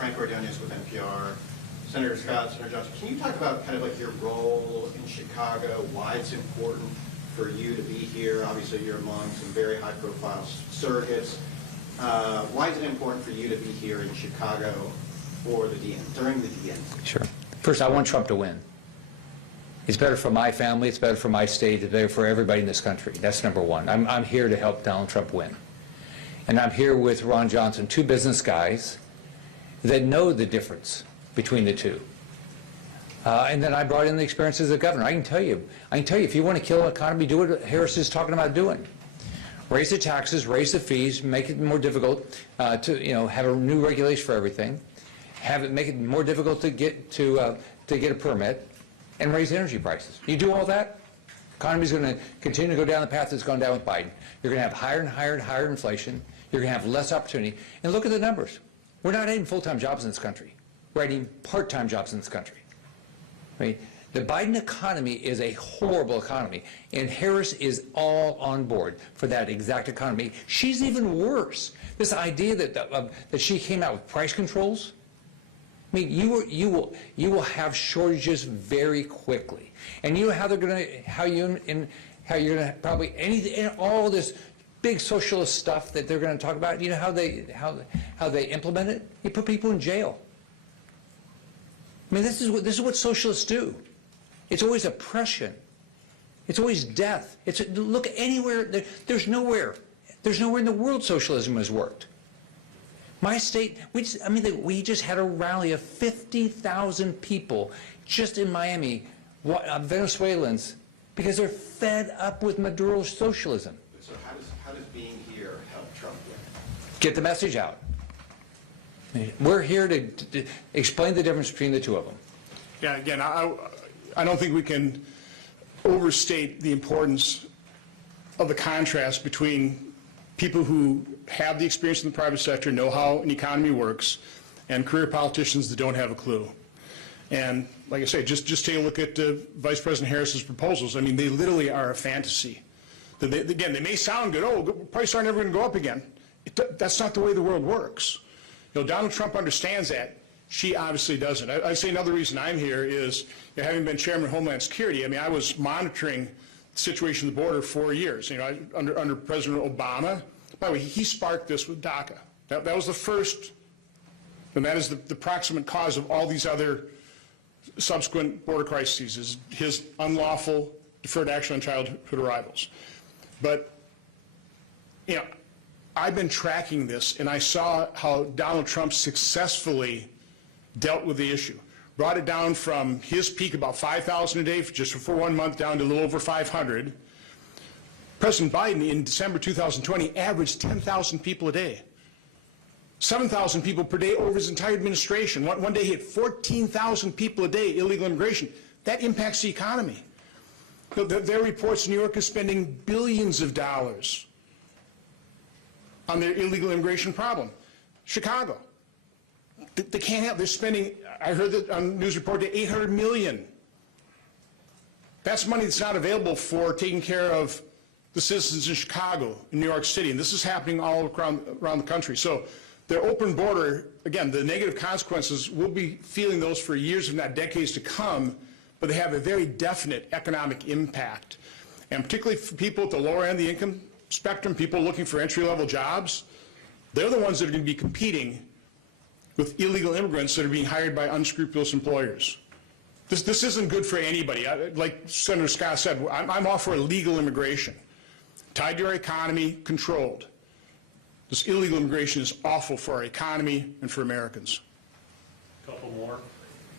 Frank Ordonez with NPR. Senator Scott, Senator Johnson, can you talk about kind of like your role in Chicago, why it's important for you to be here? Obviously, you're among some very high-profile surrogates. Why is it important for you to be here in Chicago for the DN, during the DNC? Sure. First, I want Trump to win. It's better for my family, it's better for my state, it's better for everybody in this country. That's number one. I'm here to help Donald Trump win. And I'm here with Ron Johnson, two business guys that know the difference between the two. And then I brought in the experience as a governor. I can tell you, if you want to kill an economy, do what Harris is talking about doing. Raise the taxes, raise the fees, make it more difficult to have a new regulation for everything, make it more difficult to get a permit, and raise energy prices. You do all that, the economy's going to continue to go down the path that's gone down with Biden. You're going to have higher and higher and higher inflation. You're going to have less opportunity. And look at the numbers. We're not adding full-time jobs in this country. We're adding part-time jobs in this country. I mean, the Biden economy is a horrible economy, and Harris is all on board for that exact economy. She's even worse. This idea that she came out with price controls. I mean, you will have shortages very quickly, and you know how you're going to probably all this big socialist stuff that they're going to talk about. You know how they implement it? You put people in jail. I mean, this is what socialists do. It's always oppression. It's always death. Look anywhere. There's nowhere in the world socialism has worked. My state, we just had a rally of 50,000 people just in Miami, Venezuelans, because they're fed up with Maduro's socialism. So how does being here help Trump win? Get the message out. We're here to explain the difference between the two of them. Yeah, again, I don't think we can overstate the importance of the contrast between people who have the experience in the private sector, know how an economy works, and career politicians that don't have a clue. And like I say, just take a look at Vice President Harris's proposals. I mean, they literally are a fantasy. Again, they may sound good. Oh, prices aren't ever going to go up again. That's not the way the world works. Donald Trump understands that. She obviously doesn't. I'd say another reason I'm here is, having been chairman of Homeland Security, I was monitoring the situation at the border for years. Under President Obama. By the way, he sparked this with DACA. That was the first, and that is the proximate cause of all these other subsequent border crises, is his unlawful deferred action on childhood arrivals. But, I've been tracking this, and I saw how Donald Trump successfully dealt with the issue. Brought it down from his peak, about 5,000 a day, just for 1 month, down to a little over 500. President Biden, in December 2020, averaged 10,000 people a day. 7,000 people per day over his entire administration. One day he had 14,000 people a day, illegal immigration. That impacts the economy. There are reports New York is spending billions of dollars on their illegal immigration problem. Chicago, they can't help. They're spending, I heard that on a news report, $800 million. That's money that's not available for taking care of the citizens in Chicago, in New York City, and this is happening all around the country. So their open border, again, the negative consequences, we'll be feeling those for years, if not decades to come, but they have a very definite economic impact. And particularly for people at the lower end of the income spectrum, people looking for entry-level jobs, they're the ones that are going to be competing with illegal immigrants that are being hired by unscrupulous employers. This isn't good for anybody. Like Senator Scott said, I'm all for legal immigration, tied to our economy, controlled. This illegal immigration is awful for our economy and for Americans. Couple more.